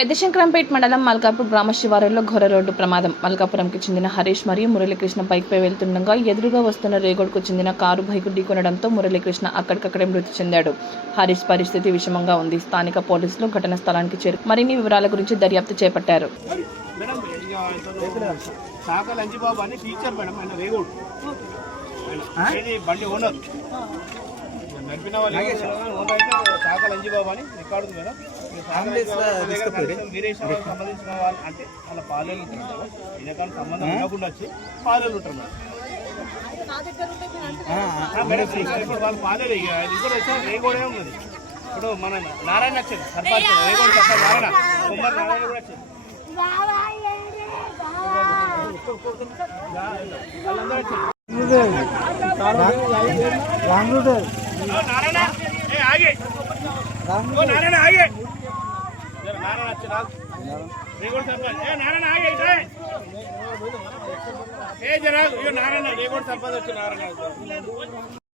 పెద్దశంకరంపేట మండలం మల్కాపూర్ గ్రామ శివారులో ఘోర రోడ్డు ప్రమాదం. మల్కాపురంకి చెందిన హరీష్ మరియు మురళీకృష్ణ బైక్పై వెళ్తుండగా ఎదురుగా వస్తున్న రేగోడ్కు చెందిన కారు బైకు ఢీకొనడంతో మురళీకృష్ణ అక్కడికక్కడే మృతి చెందాడు. హరీష్ పరిస్థితి విషమంగా ఉంది. స్థానిక పోలీసులు ఘటనా స్థలానికి చేరు మరిన్ని వివరాల గురించి దర్యాప్తు చేపట్టారు. బండి ఓనర్. నడిపిన వాళ్ళు అని రికార్డు మేడం. వీరేశ్వరాలకు సంబంధించిన వాళ్ళు అంటే వాళ్ళ పాలెలు ఉంటారు ఇదకాలం సంబంధం లేకుండా వచ్చి పాలెలు ఉంటారు మేడం. ఇప్పుడు వాళ్ళు పాలెలు ఇక్కడ వచ్చి ఇప్పుడు మన నారాయణ వచ్చింది సర్పంచ్ రేగోడు నారాయణ. కుమార్ నారాయణ కూడా వచ్చింది రామృదేవ్ నారాయణ ఆగే. నారాయణ ఆగే. ఏ జరా నారాయణ నారాయణ.